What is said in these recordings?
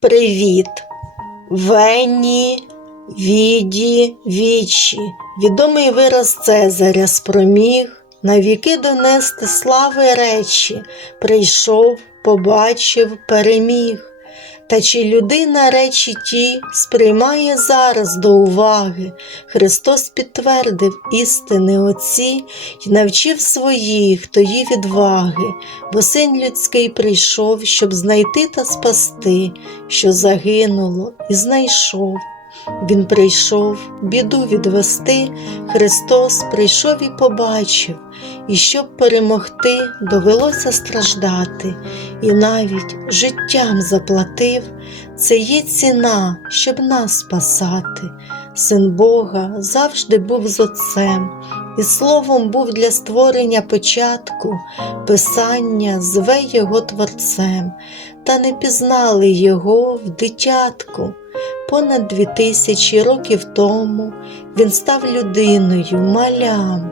Привіт! Вені, віді, вічі. Відомий вираз Цезаря спроміг навіки донести слави речі, прийшов, побачив, переміг. Та чи людина речі ті сприймає зараз до уваги? Христос підтвердив істини Отці й навчив своїх тої відваги, бо син людський прийшов, щоб знайти та спасти, що загинуло, і знайшов. Він прийшов біду відвести, Христос прийшов і побачив, і щоб перемогти, довелося страждати, і навіть життям заплатив. Це є ціна, щоб нас спасати. Син Бога завжди був з Отцем, і словом був для створення початку, Писання зве його Творцем, та не пізнали його в дитятку. Понад дві тисячі років тому він став людиною, малям.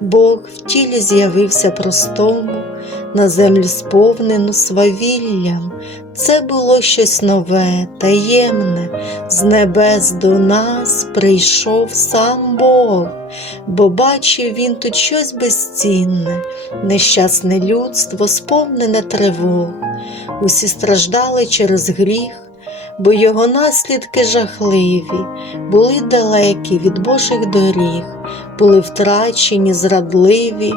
Бог в тілі з'явився простому, на землю сповнену свавіллям. Це було щось нове, таємне, з небес до нас прийшов сам Бог, бо бачив він тут щось безцінне, нещасне людство, сповнене тривог. Усі страждали через гріх бо його наслідки жахливі, були далекі від Божих доріг, були втрачені, зрадливі,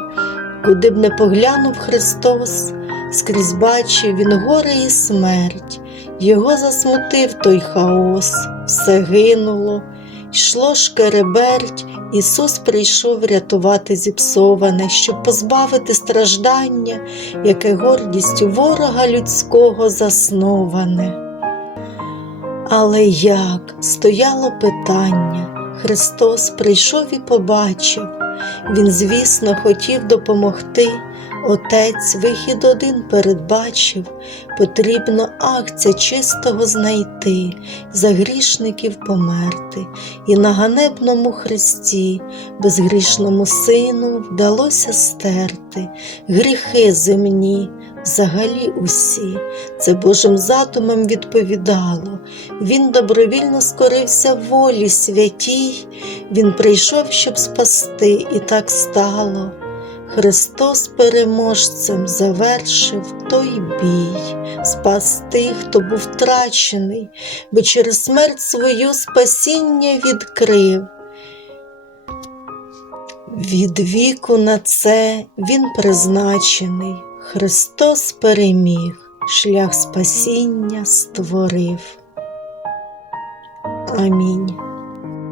куди б не поглянув Христос, скрізь бачив він горе і смерть, його засмутив той хаос, все гинуло, йшло шкереберть. Ісус прийшов рятувати зіпсоване, щоб позбавити страждання, яке гордістю ворога людського засноване. Але як стояло питання, Христос прийшов і побачив, Він, звісно, хотів допомогти. Отець вихід один передбачив, потрібно акція чистого знайти, за грішників померти, і на ганебному хресті, безгрішному сину вдалося стерти, гріхи земні, взагалі усі, це Божим задумам відповідало. Він добровільно скорився волі святій, Він прийшов, щоб спасти, і так стало. Христос переможцем завершив той бій, спас тих, хто був втрачений, бо через смерть свою спасіння відкрив. Від віку на це він призначений, Христос переміг, шлях спасіння створив. Амінь.